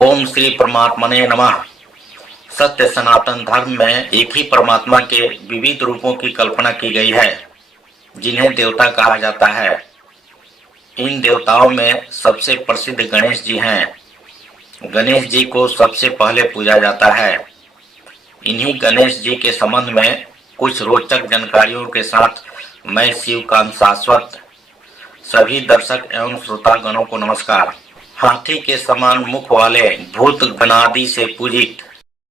ओम श्री परमात्मने नमः। सत्य सनातन धर्म में एक ही परमात्मा के विविध रूपों की कल्पना की गई है, जिन्हें देवता कहा जाता है। इन देवताओं में सबसे प्रसिद्ध गणेश जी हैं। गणेश जी को सबसे पहले पूजा जाता है। इन्हीं गणेश जी के संबंध में कुछ रोचक जानकारियों के साथ मैं शिवकांत शाश्वत सभी दर्शक एवं श्रोतागणों को नमस्कार। हाथी के समान मुख वाले भूत गणादि से पूजित,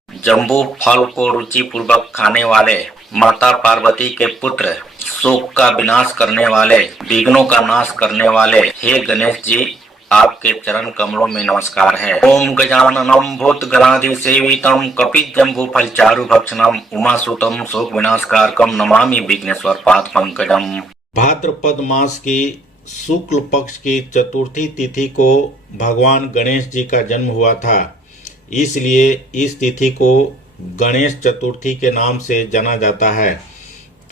जम्बू फल को रुचि पूर्वक खाने वाले, माता पार्वती के पुत्र, शोक का विनाश करने वाले, विघ्नों का नाश करने वाले, हे गणेश जी, आपके चरण कमलों में नमस्कार है। ओम गजाननम भूत गणाधि सेवितम कपित जम्बू फल चारु भक्षणम उमासुतम शोक विनाशकारकम नमामि विघ्नेश्वर पाद पंकजम। भाद्रपद मास की शुक्ल पक्ष की चतुर्थी तिथि को भगवान गणेश जी का जन्म हुआ था, इसलिए इस तिथि को गणेश चतुर्थी के नाम से जाना जाता है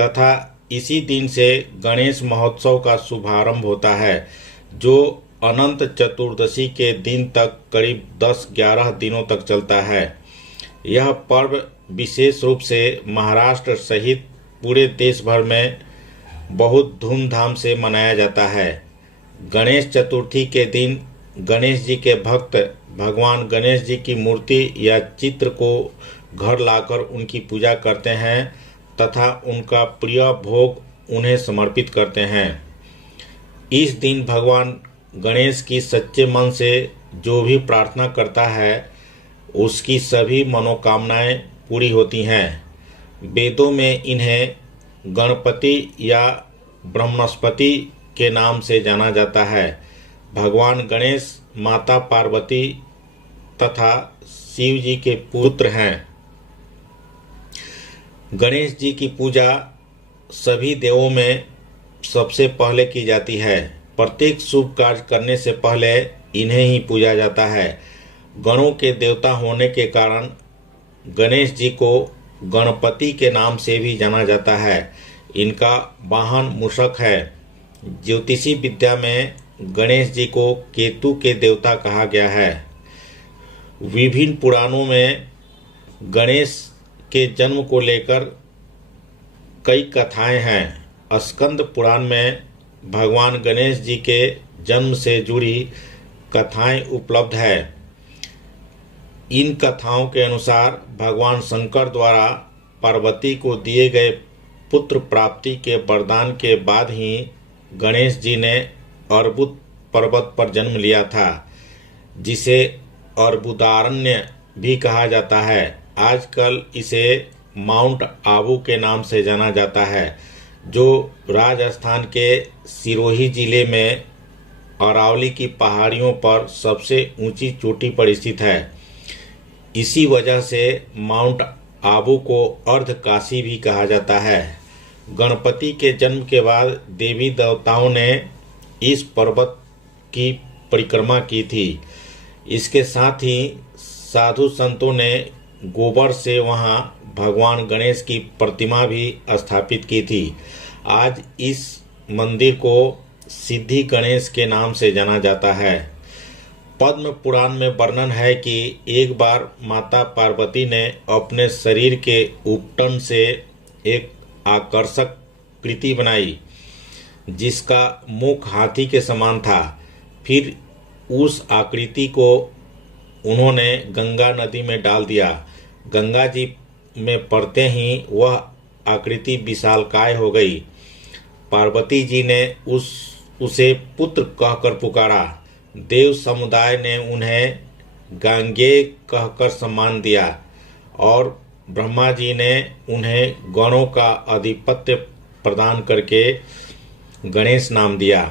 तथा इसी दिन से गणेश महोत्सव का शुभारंभ होता है, जो अनंत चतुर्दशी के दिन तक करीब 10-11 दिनों तक चलता है। यह पर्व विशेष रूप से महाराष्ट्र सहित पूरे देश भर में बहुत धूमधाम से मनाया जाता है। गणेश चतुर्थी के दिन गणेश जी के भक्त भगवान गणेश जी की मूर्ति या चित्र को घर लाकर उनकी पूजा करते हैं तथा उनका प्रिय भोग उन्हें समर्पित करते हैं। इस दिन भगवान गणेश की सच्चे मन से जो भी प्रार्थना करता है, उसकी सभी मनोकामनाएं पूरी होती हैं। वेदों में इन्हें गणपति या ब्रह्मस्पति के नाम से जाना जाता है। भगवान गणेश माता पार्वती तथा शिव जी के पुत्र हैं। गणेश जी की पूजा सभी देवों में सबसे पहले की जाती है। प्रत्येक शुभ कार्य करने से पहले इन्हें ही पूजा जाता है। गणों के देवता होने के कारण गणेश जी को गणपति के नाम से भी जाना जाता है। इनका वाहन मूषक है। ज्योतिषी विद्या में गणेश जी को केतु के देवता कहा गया है। विभिन्न पुराणों में गणेश के जन्म को लेकर कई कथाएं हैं। स्कंद पुराण में भगवान गणेश जी के जन्म से जुड़ी कथाएं उपलब्ध है। इन कथाओं के अनुसार भगवान शंकर द्वारा पार्वती को दिए गए पुत्र प्राप्ति के वरदान के बाद ही गणेश जी ने अर्बुद पर्वत पर जन्म लिया था, जिसे अर्बुदारण्य भी कहा जाता है। आजकल इसे माउंट आबू के नाम से जाना जाता है, जो राजस्थान के सिरोही जिले में अरावली की पहाड़ियों पर सबसे ऊंची चोटी पर स्थित है। इसी वजह से माउंट आबू को अर्ध काशी भी कहा जाता है। गणपति के जन्म के बाद देवी देवताओं ने इस पर्वत की परिक्रमा की थी। इसके साथ ही साधु संतों ने गोबर से वहां भगवान गणेश की प्रतिमा भी स्थापित की थी। आज इस मंदिर को सिद्धि गणेश के नाम से जाना जाता है। पद्म पुराण में वर्णन है कि एक बार माता पार्वती ने अपने शरीर के उपटन से एक आकर्षक कृति बनाई, जिसका मुख हाथी के समान था। फिर उस आकृति को उन्होंने गंगा नदी में डाल दिया। गंगा जी में पड़ते ही वह आकृति विशालकाय हो गई। पार्वती जी ने उसे पुत्र कहकर पुकारा। देव समुदाय ने उन्हें गांगेय कहकर सम्मान दिया और ब्रह्मा जी ने उन्हें गणों का आधिपत्य प्रदान करके गणेश नाम दिया।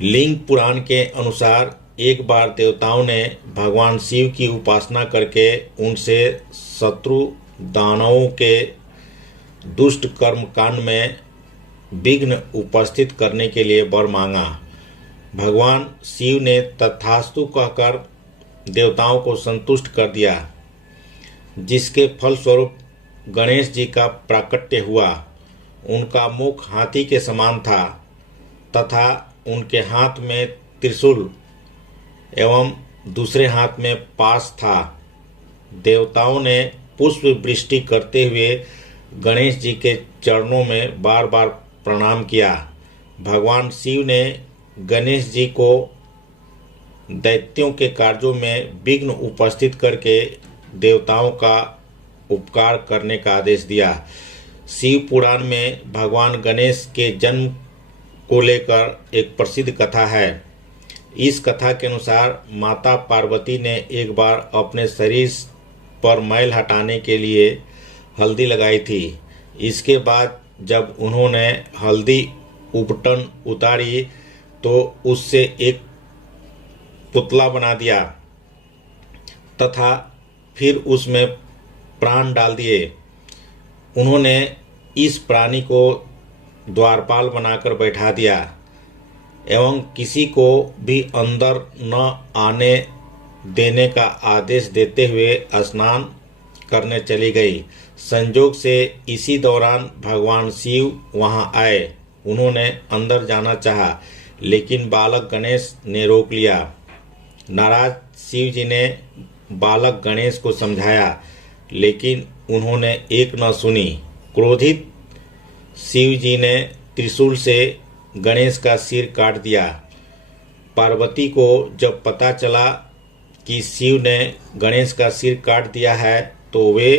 लिंग पुराण के अनुसार एक बार देवताओं ने भगवान शिव की उपासना करके उनसे शत्रु दानवों के दुष्ट कर्म कांड में विघ्न उपस्थित करने के लिए वर मांगा। भगवान शिव ने तथास्तु कहकर देवताओं को संतुष्ट कर दिया, जिसके फलस्वरूप गणेश जी का प्राकट्य हुआ। उनका मुख हाथी के समान था तथा उनके हाथ में त्रिशूल एवं दूसरे हाथ में पास था। देवताओं ने पुष्प वृष्टि करते हुए गणेश जी के चरणों में बार बार प्रणाम किया। भगवान शिव ने गणेश जी को दैत्यों के कार्यों में विघ्न उपस्थित करके देवताओं का उपकार करने का आदेश दिया। शिव पुराण में भगवान गणेश के जन्म को लेकर एक प्रसिद्ध कथा है। इस कथा के अनुसार माता पार्वती ने एक बार अपने शरीर पर मैल हटाने के लिए हल्दी लगाई थी। इसके बाद जब उन्होंने हल्दी उपटन उतारी तो उससे एक पुतला बना दिया तथा फिर उसमें प्राण डाल दिए। उन्होंने इस प्राणी को द्वारपाल बनाकर बैठा दिया एवं किसी को भी अंदर न आने देने का आदेश देते हुए स्नान करने चली गई। संजोग से इसी दौरान भगवान शिव वहां आए। उन्होंने अंदर जाना चाहा, लेकिन बालक गणेश ने रोक लिया। नाराज शिव जी ने बालक गणेश को समझाया, लेकिन उन्होंने एक न सुनी। क्रोधित शिव जी ने त्रिशूल से गणेश का सिर काट दिया। पार्वती को जब पता चला कि शिव ने गणेश का सिर काट दिया है तो वे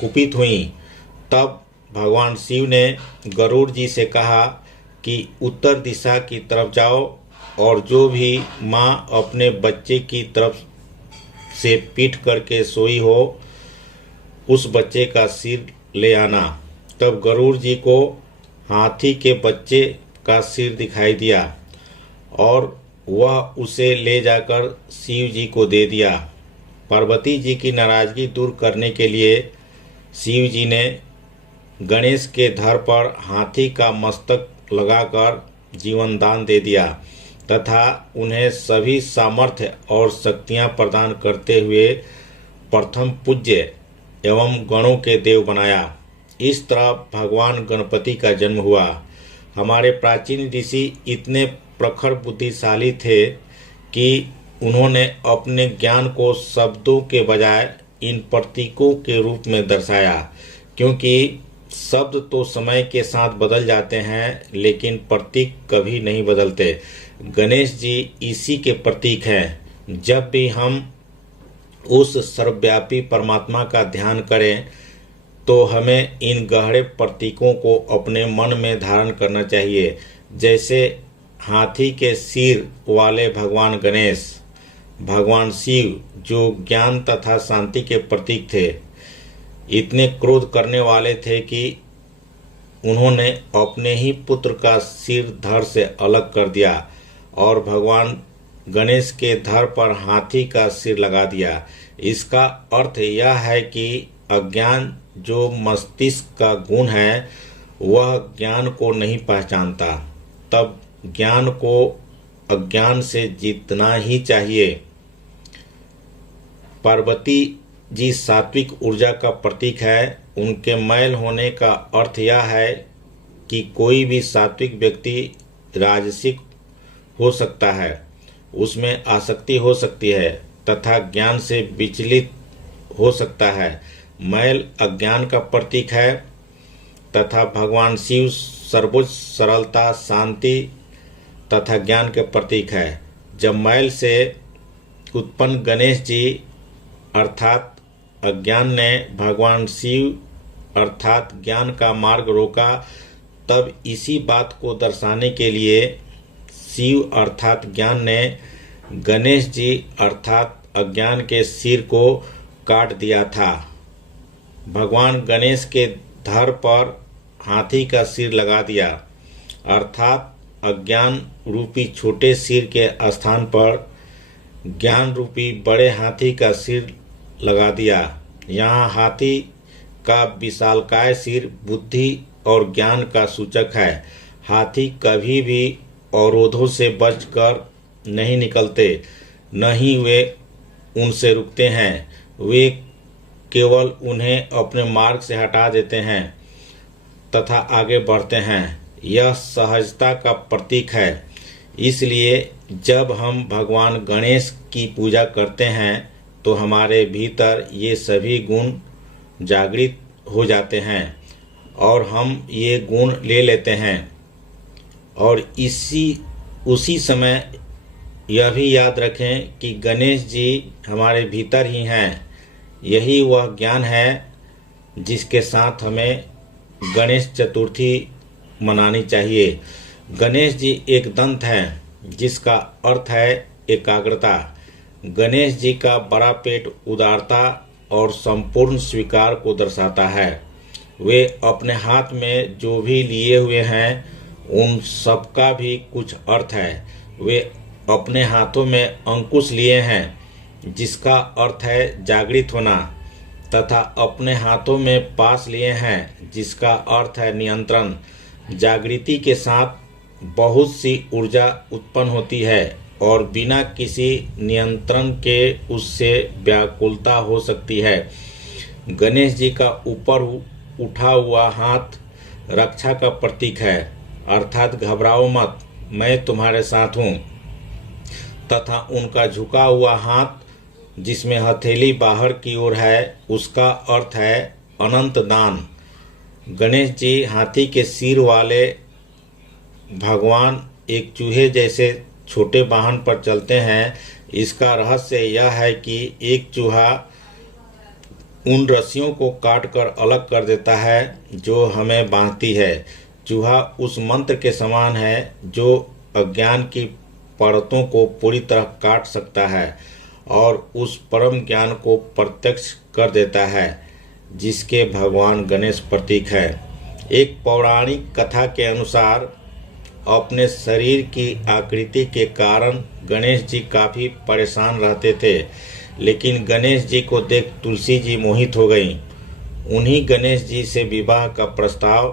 कुपित हुईं। तब भगवान शिव ने गरुड़ जी से कहा कि उत्तर दिशा की तरफ जाओ और जो भी माँ अपने बच्चे की तरफ से पीठ करके सोई हो उस बच्चे का सिर ले आना। तब गरुड़ जी को हाथी के बच्चे का सिर दिखाई दिया और वह उसे ले जाकर शिव जी को दे दिया। पार्वती जी की नाराजगी दूर करने के लिए शिव जी ने गणेश के धड़ पर हाथी का मस्तक लगाकर जीवन दान दे दिया तथा उन्हें सभी सामर्थ्य और शक्तियां प्रदान करते हुए प्रथम पूज्य एवं गणों के देव बनाया। इस तरह भगवान गणपति का जन्म हुआ। हमारे प्राचीन ऋषि इतने प्रखर बुद्धिशाली थे कि उन्होंने अपने ज्ञान को शब्दों के बजाय इन प्रतीकों के रूप में दर्शाया, क्योंकि शब्द तो समय के साथ बदल जाते हैं लेकिन प्रतीक कभी नहीं बदलते। गणेश जी इसी के प्रतीक हैं। जब भी हम उस सर्वव्यापी परमात्मा का ध्यान करें तो हमें इन गहरे प्रतीकों को अपने मन में धारण करना चाहिए। जैसे हाथी के सिर वाले भगवान गणेश, भगवान शिव जो ज्ञान तथा शांति के प्रतीक थे, इतने क्रोध करने वाले थे कि उन्होंने अपने ही पुत्र का सिर धड़ से अलग कर दिया और भगवान गणेश के धड़ पर हाथी का सिर लगा दिया। इसका अर्थ यह है कि अज्ञान जो मस्तिष्क का गुण है वह ज्ञान को नहीं पहचानता, तब ज्ञान को अज्ञान से जीतना ही चाहिए। पार्वती जी सात्विक ऊर्जा का प्रतीक है। उनके मैल होने का अर्थ यह है कि कोई भी सात्विक व्यक्ति राजसिक हो सकता है, उसमें आसक्ति हो सकती है तथा ज्ञान से विचलित हो सकता है। मैल अज्ञान का प्रतीक है तथा भगवान शिव सर्वोच्च सरलता, शांति तथा ज्ञान के प्रतीक है। जब मैल से उत्पन्न गणेश जी अर्थात अज्ञान ने भगवान शिव अर्थात ज्ञान का मार्ग रोका, तब इसी बात को दर्शाने के लिए शिव अर्थात ज्ञान ने गणेश जी अर्थात अज्ञान के सिर को काट दिया था। भगवान गणेश के धड़ पर हाथी का सिर लगा दिया, अर्थात अज्ञान रूपी छोटे सिर के स्थान पर ज्ञान रूपी बड़े हाथी का सिर लगा दिया। यहाँ हाथी का विशालकाय सिर बुद्धि और ज्ञान का सूचक है। हाथी कभी भी अवरोधों से बचकर नहीं निकलते, न ही वे उनसे रुकते हैं, वे केवल उन्हें अपने मार्ग से हटा देते हैं तथा आगे बढ़ते हैं। यह सहजता का प्रतीक है। इसलिए जब हम भगवान गणेश की पूजा करते हैं तो हमारे भीतर ये सभी गुण जागृत हो जाते हैं और हम ये गुण ले लेते हैं। और उसी समय यह भी याद रखें कि गणेश जी हमारे भीतर ही हैं। यही वह ज्ञान है जिसके साथ हमें गणेश चतुर्थी मनानी चाहिए। गणेश जी एक दंत है जिसका अर्थ है एकाग्रता। गणेश जी का बड़ा पेट उदारता और संपूर्ण स्वीकार को दर्शाता है। वे अपने हाथ में जो भी लिए हुए हैं उन सबका भी कुछ अर्थ है। वे अपने हाथों में अंकुश लिए हैं जिसका अर्थ है जागृत होना, तथा अपने हाथों में पास लिए हैं जिसका अर्थ है नियंत्रण। जागृति के साथ बहुत सी ऊर्जा उत्पन्न होती है और बिना किसी नियंत्रण के उससे व्याकुलता हो सकती है। गणेश जी का ऊपर उठा हुआ हाथ रक्षा का प्रतीक है, अर्थात घबराओ मत, मैं तुम्हारे साथ हूँ। तथा उनका झुका हुआ हाथ जिसमें हथेली बाहर की ओर है उसका अर्थ है अनंत दान। गणेश जी हाथी के सिर वाले भगवान एक चूहे जैसे छोटे वाहन पर चलते हैं। इसका रहस्य यह है कि एक चूहा उन रस्सियों को काटकर अलग कर देता है जो हमें बांधती है। चूहा उस मंत्र के समान है जो अज्ञान की परतों को पूरी तरह काट सकता है और उस परम ज्ञान को प्रत्यक्ष कर देता है जिसके भगवान गणेश प्रतीक है। एक पौराणिक कथा के अनुसार अपने शरीर की आकृति के कारण गणेश जी काफ़ी परेशान रहते थे, लेकिन गणेश जी को देख तुलसी जी मोहित हो गईं। उन्हीं गणेश जी से विवाह का प्रस्ताव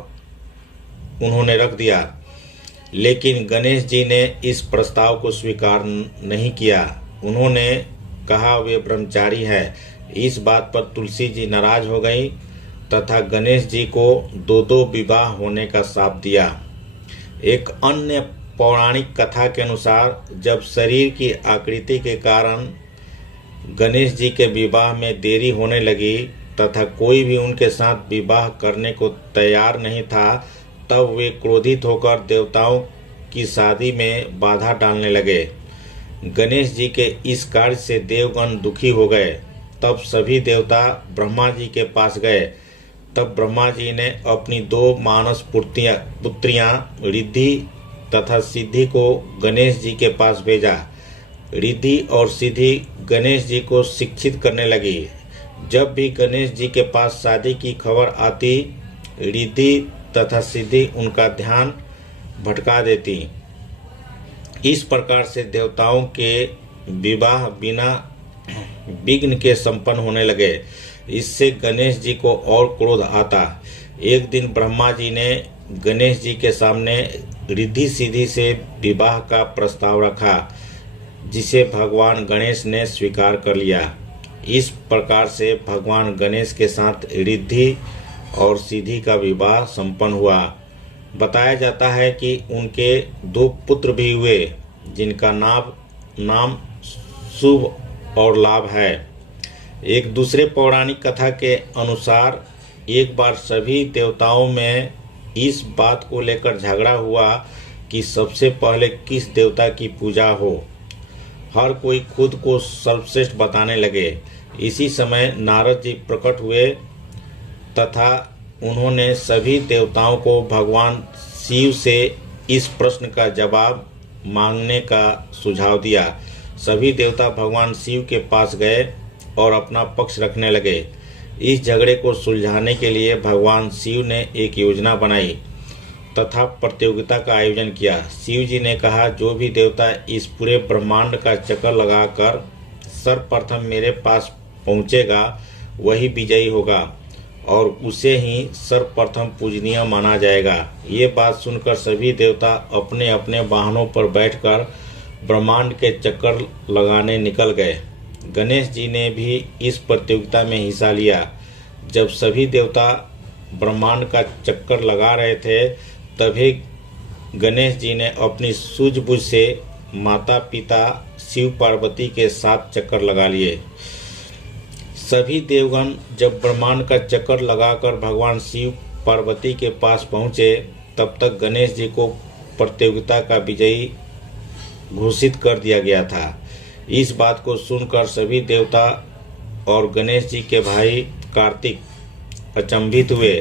उन्होंने रख दिया, लेकिन गणेश जी ने इस प्रस्ताव को स्वीकार नहीं किया। उन्होंने कहा वे ब्रह्मचारी हैं। इस बात पर तुलसी जी नाराज हो गई तथा गणेश जी को दो विवाह होने का श्राप दिया। एक अन्य पौराणिक कथा के अनुसार जब शरीर की आकृति के कारण गणेश जी के विवाह में देरी होने लगी तथा कोई भी उनके साथ विवाह करने को तैयार नहीं था, तब वे क्रोधित होकर देवताओं की शादी में बाधा डालने लगे। गणेश जी के इस कार्य से देवगण दुखी हो गए। तब सभी देवता ब्रह्मा जी के पास गए। तब ब्रह्मा जी ने अपनी दो मानस पुत्रियां रिद्धि तथा सिद्धि को गणेश जी के पास भेजा। रिद्धि और सिद्धि गणेश जी को शिक्षित करने लगी। जब भी गणेश जी के पास शादी की खबर आती, रिद्धि तथा सिद्धि उनका ध्यान भटका देती। इस प्रकार से देवताओं के विवाह बिना विघ्न के संपन्न होने लगे। इससे गणेश जी को और क्रोध आता। एक दिन ब्रह्मा जी ने गणेश जी के सामने रिद्धि सिद्धि से विवाह का प्रस्ताव रखा, जिसे भगवान गणेश ने स्वीकार कर लिया। इस प्रकार से भगवान गणेश के साथ रिद्धि और सिद्धि का विवाह संपन्न हुआ। बताया जाता है कि उनके दो पुत्र भी हुए जिनका नाम शुभ और लाभ है। एक दूसरे पौराणिक कथा के अनुसार एक बार सभी देवताओं में इस बात को लेकर झगड़ा हुआ कि सबसे पहले किस देवता की पूजा हो। हर कोई खुद को सर्वश्रेष्ठ बताने लगे। इसी समय नारद जी प्रकट हुए तथा उन्होंने सभी देवताओं को भगवान शिव से इस प्रश्न का जवाब मांगने का सुझाव दिया। सभी देवता भगवान शिव के पास गए और अपना पक्ष रखने लगे। इस झगड़े को सुलझाने के लिए भगवान शिव ने एक योजना बनाई तथा प्रतियोगिता का आयोजन किया। शिव जी ने कहा, जो भी देवता इस पूरे ब्रह्मांड का चक्कर लगाकर सर्वप्रथम मेरे पास पहुंचेगा वही विजयी होगा और उसे ही सर्वप्रथम पूजनीय माना जाएगा। ये बात सुनकर सभी देवता अपने अपने वाहनों पर बैठकर ब्रह्मांड के चक्कर लगाने निकल गए। गणेश जी ने भी इस प्रतियोगिता में हिस्सा लिया। जब सभी देवता ब्रह्मांड का चक्कर लगा रहे थे, तभी गणेश जी ने अपनी सूझबूझ से माता पिता शिव पार्वती के साथ चक्कर लगा लिए। सभी देवगण जब ब्रह्मांड का चक्कर लगाकर भगवान शिव पार्वती के पास पहुँचे, तब तक गणेश जी को प्रतियोगिता का विजयी घोषित कर दिया गया था। इस बात को सुनकर सभी देवता और गणेश जी के भाई कार्तिक अचंभित हुए।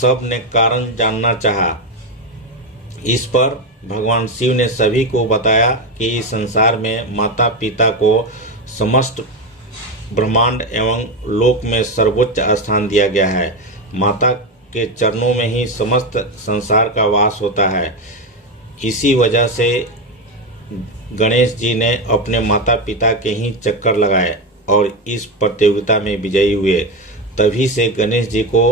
सब ने कारण जानना चाहा। इस पर भगवान शिव ने सभी को बताया कि इस संसार में माता पिता को समस्त ब्रह्मांड एवं लोक में सर्वोच्च स्थान दिया गया है। माता के चरणों में ही समस्त संसार का वास होता है। इसी वजह से गणेश जी ने अपने माता पिता के ही चक्कर लगाए और इस प्रतियोगिता में विजयी हुए। तभी से गणेश जी को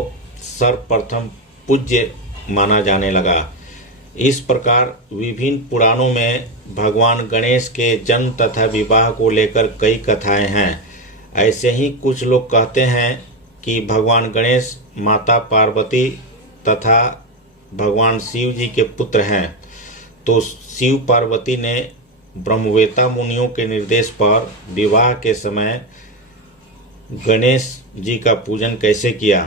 सर्वप्रथम पूज्य माना जाने लगा। इस प्रकार विभिन्न पुराणों में भगवान गणेश के जन्म तथा विवाह को लेकर कई कथाएं हैं। ऐसे ही कुछ लोग कहते हैं कि भगवान गणेश माता पार्वती तथा भगवान शिव जी के पुत्र हैं। तो शिव पार्वती ने ब्रह्मवेता मुनियों के निर्देश पर विवाह के समय गणेश जी का पूजन कैसे किया।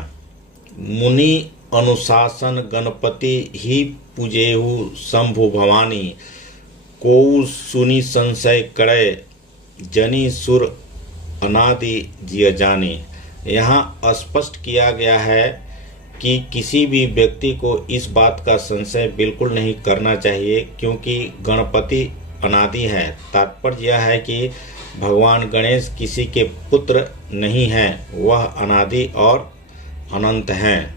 मुनि अनुशासन गणपति ही पूजेहु शंभु भवानी, कोउ सुनि संशय करे, जनी सुर अनादि जिय जानी। यहाँ स्पष्ट किया गया है कि किसी भी व्यक्ति को इस बात का संशय बिल्कुल नहीं करना चाहिए, क्योंकि गणपति अनादि है। तात्पर्य यह है कि भगवान गणेश किसी के पुत्र नहीं हैं, वह अनादि और अनंत हैं।